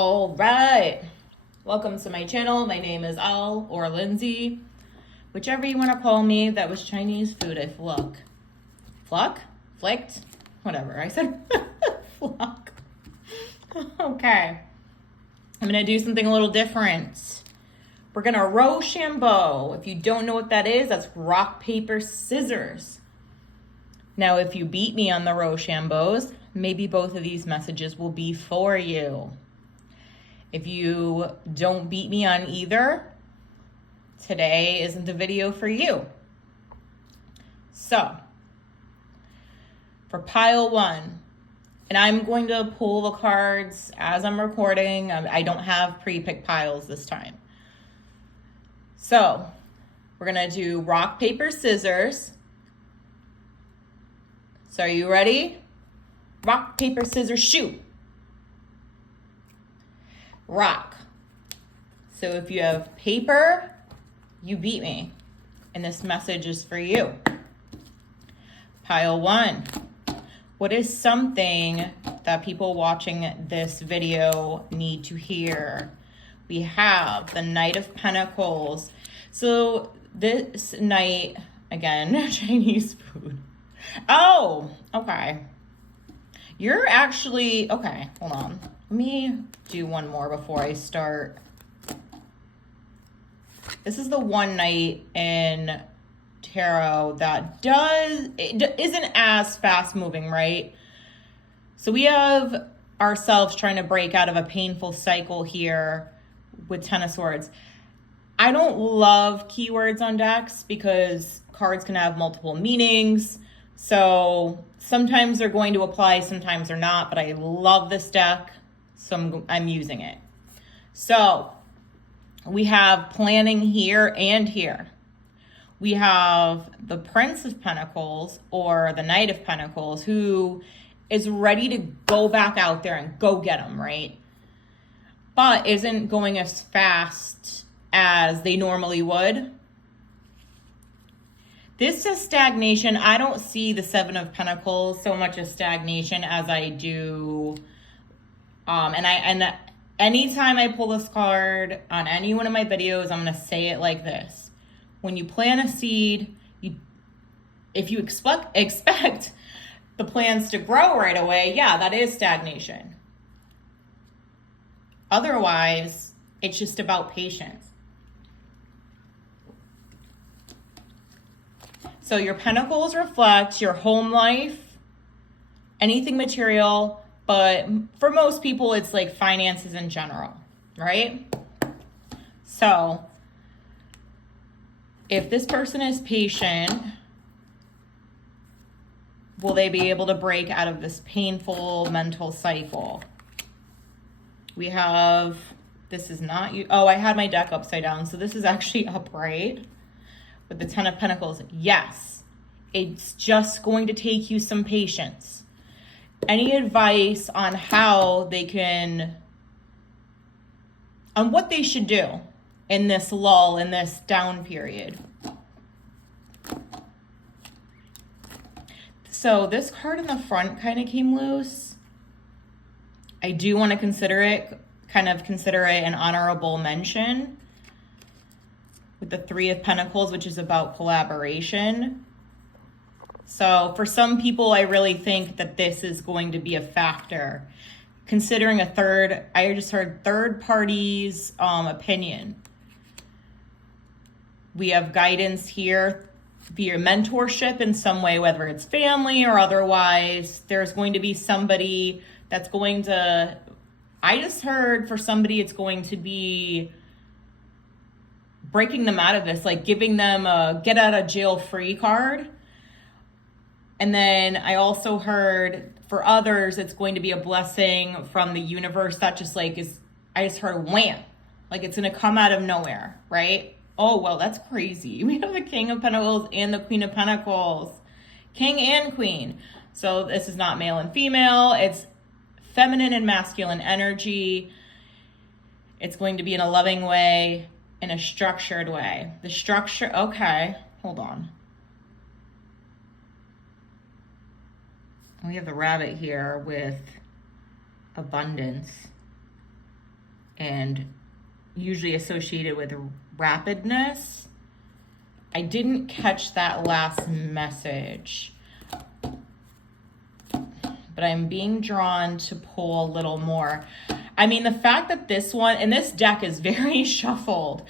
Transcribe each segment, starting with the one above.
All right. Welcome to my channel. My name is Al or Lindsay. Whichever you want to call me. That was Chinese food. I fluck. Fluck? Flicked? Whatever. I said fluck. Okay. I'm going to do something a little different. We're going to Rochambeau. If you don't know what that is, that's rock, paper, scissors. Now, if you beat me on the Rochambeaus, maybe both of these messages will be for you. If you don't beat me on either, today isn't the video for you. So, for pile one, and I'm going to pull the cards as I'm recording. I don't have pre-picked piles this time. So, we're going to do rock, paper, scissors. So, are you ready? Rock, paper, scissors, shoot. Rock. So if you have paper, you beat me. And this message is for you. Pile one. What is something that people watching this video need to hear? We have the Knight of Pentacles. So this knight, again, Chinese food. Oh, okay. You're actually, okay, hold on. Let me do one more before I start. This is the one night in tarot that isn't as fast moving, right? So we have ourselves trying to break out of a painful cycle here with Ten of Swords. I don't love keywords on decks because cards can have multiple meanings. So sometimes they're going to apply, sometimes they're not, but I love this deck. So I'm using it. So we have planning here and here. We have the Prince of Pentacles or the Knight of Pentacles who is ready to go back out there and go get them, right? But isn't going as fast as they normally would. This is stagnation. I don't see the Seven of Pentacles so much as stagnation as I do. And anytime I pull this card on any one of my videos, I'm going to say it like this. When you plant a seed, if you expect the plants to grow right away, yeah, that is stagnation. Otherwise, it's just about patience. So your pentacles reflect your home life, anything material, but for most people, it's like finances in general, right? So if this person is patient, will they be able to break out of this painful mental cycle? We have, this is not, I had my deck upside down, so this is actually upright with the Ten of Pentacles. Yes, it's just going to take you some patience. Any advice on how they can, on what they should do in this lull, in this down period? So this card in the front kind of came loose. I do want to consider it an honorable mention with the Three of Pentacles, which is about collaboration. So for some people, I really think that this is going to be a factor. Considering I just heard third party's opinion. We have guidance here via mentorship in some way, whether it's family or otherwise. There's going to be somebody that's going to, I just heard for somebody it's going to be breaking them out of this, like giving them a get out of jail free card. And then I also heard for others, it's going to be a blessing from the universe that just like I just heard wham, like it's going to come out of nowhere, right? Oh, well, that's crazy. We have the King of Pentacles and the Queen of Pentacles, King and Queen. So this is not male and female. It's feminine and masculine energy. It's going to be in a loving way, in a structured way. The structure, okay, hold on. We have the rabbit here with abundance. and usually associated with rapidness. I didn't catch that last message, but I'm being drawn to pull a little more. I mean, the fact that this one, and this deck is very shuffled,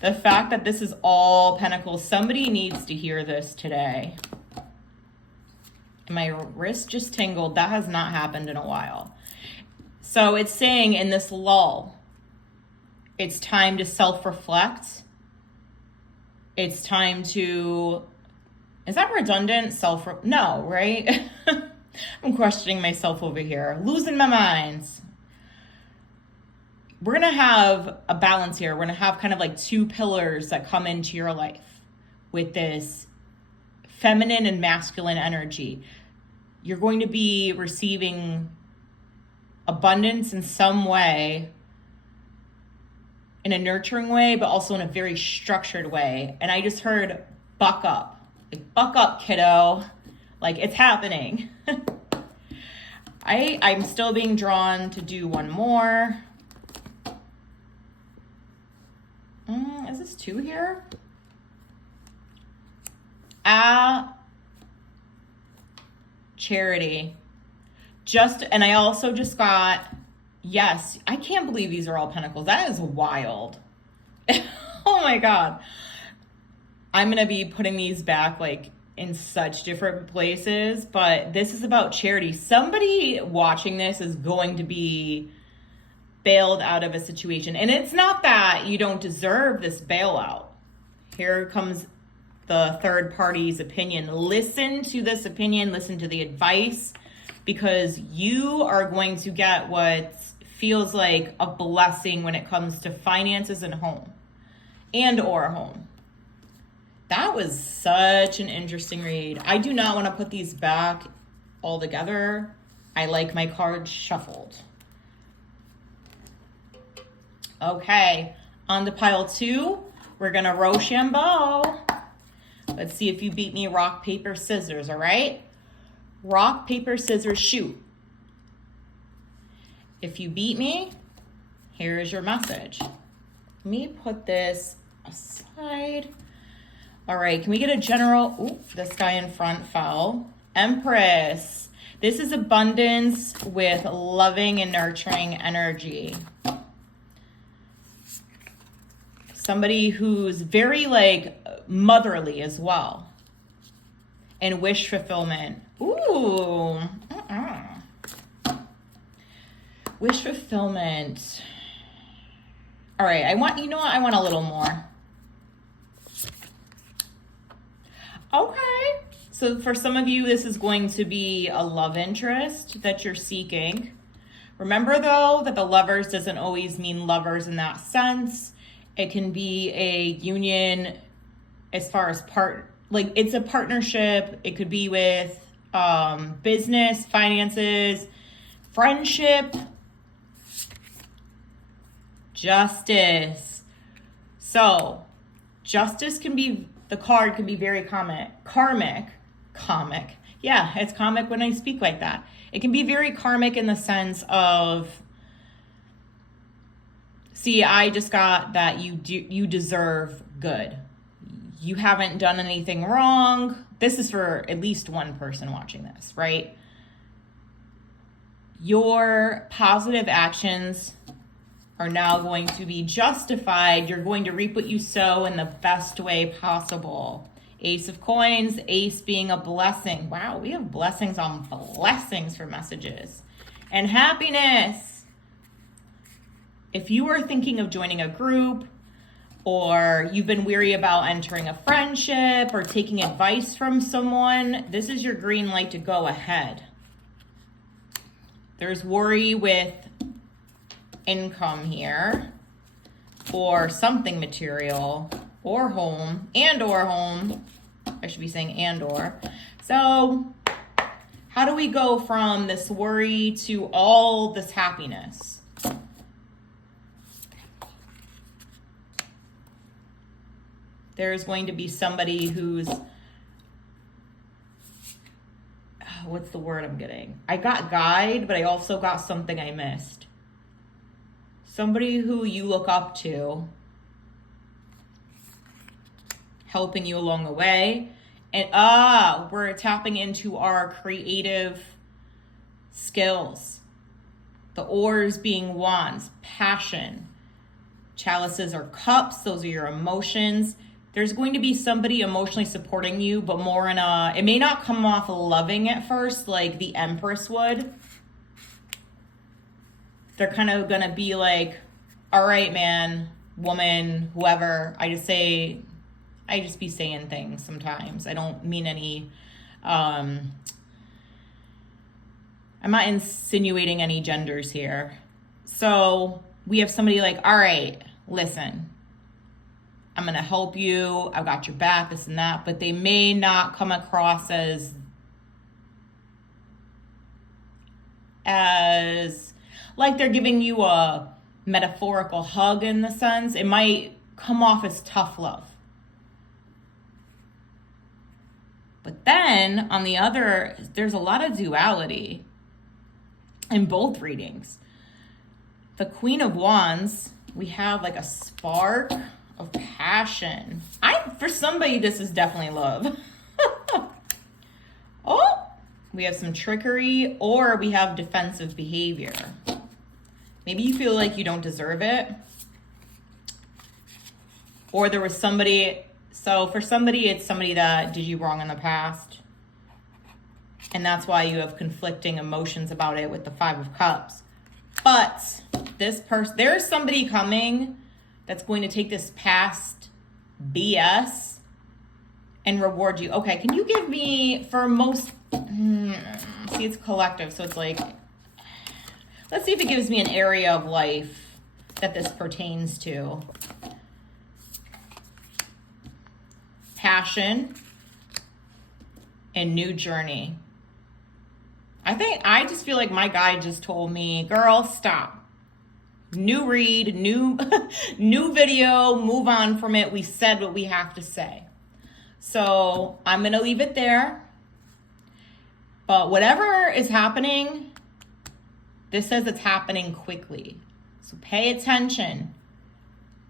the fact that this is all Pentacles, somebody needs to hear this today. My wrist just tingled. That has not happened in a while. So it's saying in this lull, it's time to self-reflect. It's time to, is that redundant? No, right? I'm questioning myself over here, losing my mind. We're going to have a balance here. We're going to have kind of like two pillars that come into your life with this feminine and masculine energy. You're going to be receiving abundance in some way, in a nurturing way, but also in a very structured way. And I just heard buck up. Like, buck up, kiddo. Like, it's happening. I'm still being drawn to do one more. Is this two here? Charity. And I also just got, yes, I can't believe these are all Pentacles. That is wild. Oh my God. I'm going to be putting these back like in such different places, but this is about charity. Somebody watching this is going to be bailed out of a situation. And it's not that you don't deserve this bailout. Here comes the third party's opinion. Listen to this opinion, listen to the advice, because you are going to get what feels like a blessing when it comes to finances and home or home. That was such an interesting read. I do not want to put these back all together. I like my cards shuffled. Okay, on to pile 2. We're going to Rochambeau. Let's see if you beat me rock, paper, scissors, all right? Rock, paper, scissors, shoot. If you beat me, here is your message. Let me put this aside. All right, can we get a general? Oop, this guy in front fell. Empress. This is abundance with loving and nurturing energy. Somebody who's very like motherly as well. And wish fulfillment. Ooh. Wish fulfillment. All right, I want a little more. Okay. So for some of you, this is going to be a love interest that you're seeking. Remember though, that the lovers doesn't always mean lovers in that sense. It can be a union as far as it's a partnership. It could be with business, finances, friendship, justice. So justice the card can be very karmic. Yeah, it's comic when I speak like that. It can be very karmic in the sense of, see, I just got that you deserve good. You haven't done anything wrong. This is for at least one person watching this, right? Your positive actions are now going to be justified. You're going to reap what you sow in the best way possible. Ace of Coins, ace being a blessing. Wow, we have blessings on blessings for messages. And happiness. If you are thinking of joining a group, or you've been weary about entering a friendship or taking advice from someone, this is your green light to go ahead. There's worry with income here, or something material, or home, or home. I should be saying or. So how do we go from this worry to all this happiness? There's going to be somebody who's, what's the word I'm getting? I got guide, but I also got something I missed. somebody who you look up to, helping you along the way. And we're tapping into our creative skills. The oars being wands, passion. Chalices are cups, those are your emotions. There's going to be somebody emotionally supporting you, but more in it may not come off loving at first like the Empress would. They're kind of gonna be like, all right, man, woman, whoever. I just be saying things sometimes. I don't mean any, I'm not insinuating any genders here. So we have somebody like, all right, listen, I'm going to help you. I've got your back, this and that. But they may not come across as like they're giving you a metaphorical hug in the sense. It might come off as tough love. But then on the other, there's a lot of duality in both readings. The Queen of Wands, we have like a spark of passion. For somebody, this is definitely love. Oh, we have some trickery, or we have defensive behavior. Maybe you feel like you don't deserve it. Or there was somebody, so for somebody, it's somebody that did you wrong in the past. And that's why you have conflicting emotions about it with the Five of Cups. But this person, there's somebody coming that's going to take this past BS and reward you. Okay, can you give me, for most, see, it's collective, so it's like, let's see if it gives me an area of life that this pertains to. Passion and new journey. I just feel like my guide just told me, girl, stop. New read, new video, move on from it. We said what we have to say. So I'm going to leave it there. But whatever is happening, this says it's happening quickly. So pay attention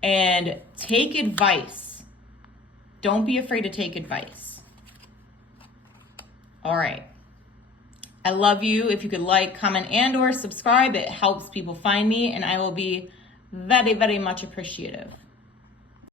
and take advice. Don't be afraid to take advice. All right. I love you. If you could like, comment, and or subscribe, it helps people find me, and I will be very, very much appreciative.